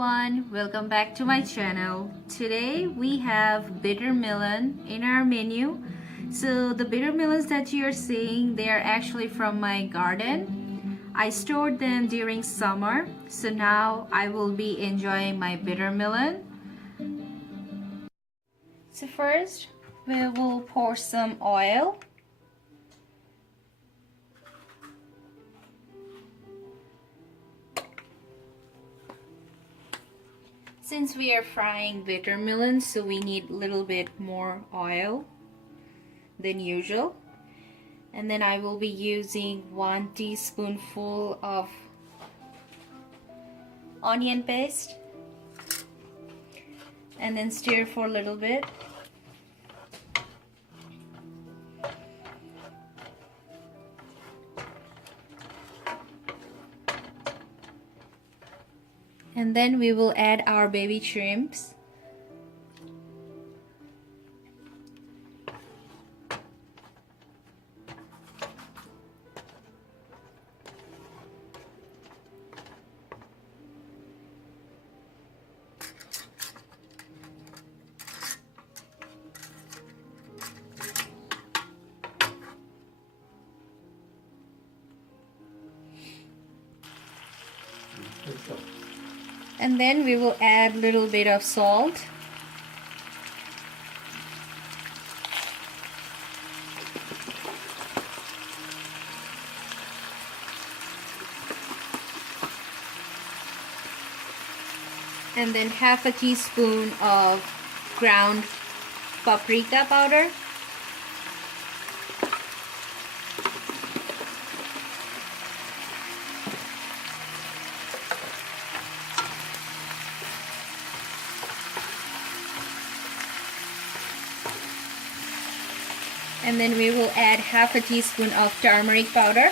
everyone, welcome back to my channel. Today we have bitter melon in our menu. So the bitter melons that you're seeing, they are actually from my garden. I stored them during summer, so now I will be enjoying my bitter melon. So first we will pour some oil. Since we are frying bitter melon, so we need a little bit more oil than usual. And then I will be using 1 teaspoonful of onion paste. And then stir for a little bit. And then we will add our baby shrimps. And then we will add a little bit of salt. And then half a teaspoon of ground paprika powder. And then we will add half a teaspoon of turmeric powder.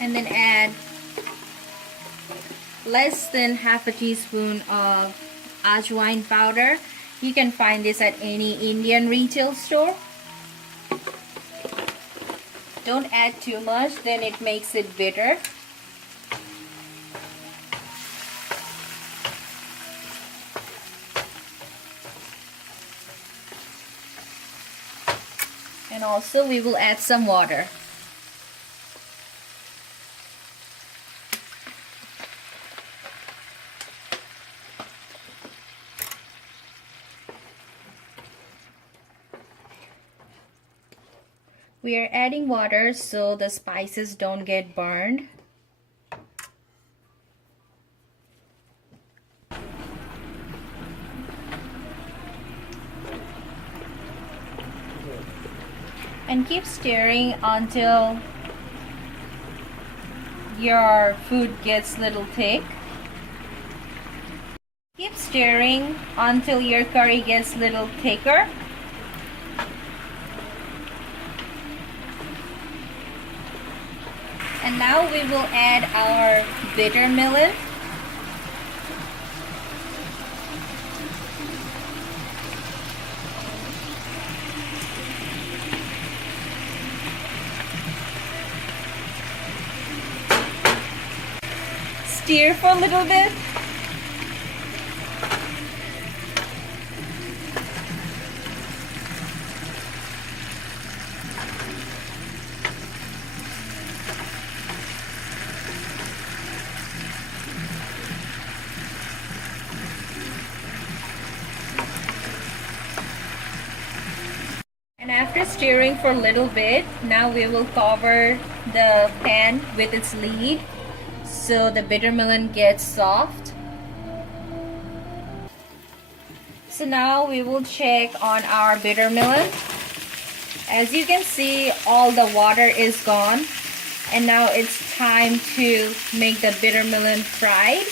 And then add less than half a teaspoon of Ajwine powder. You can find this at any Indian retail store. Don't add too much, then it makes it bitter. And also we will add some water. We are adding water so the spices don't get burned. And keep stirring until your food gets a little thick. Keep stirring until your curry gets a little thicker. And now we will add our bitter melon. Stir for a little bit. And after stirring for a little bit, now we will cover the pan with its lid so the bitter melon gets soft. So now we will check on our bitter melon. As you can see, all the water is gone, and now it's time to make the bitter melon fried.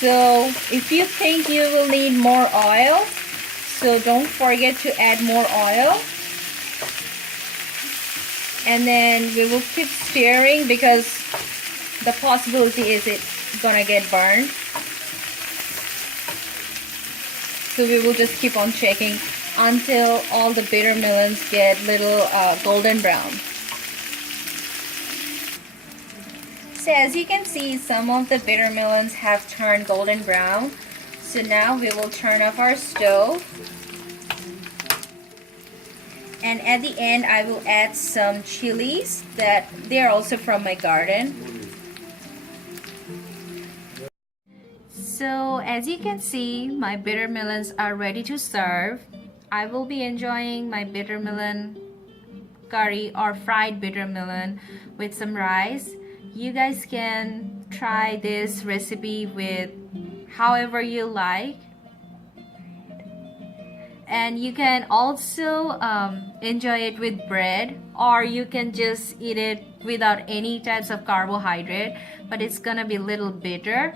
So if you think you will need more oil, so don't forget to add more oil. And then we will keep stirring because the possibility is it's gonna get burned. So we will just keep on checking until all the bitter melons get little golden brown. So as you can see, some of the bitter melons have turned golden brown. So now we will turn off our stove. And at the end, I will add some chilies that they are also from my garden. So as you can see, my bitter melons are ready to serve. I will be enjoying my bitter melon curry or fried bitter melon with some rice. You guys can try this recipe with however you like. And you can also enjoy it with bread, or you can just eat it without any types of carbohydrate, but it's gonna be a little bitter.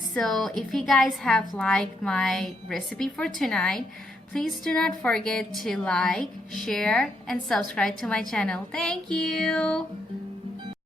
So if you guys have liked my recipe for tonight, please do not forget to like, share, and subscribe to my channel. Thank you.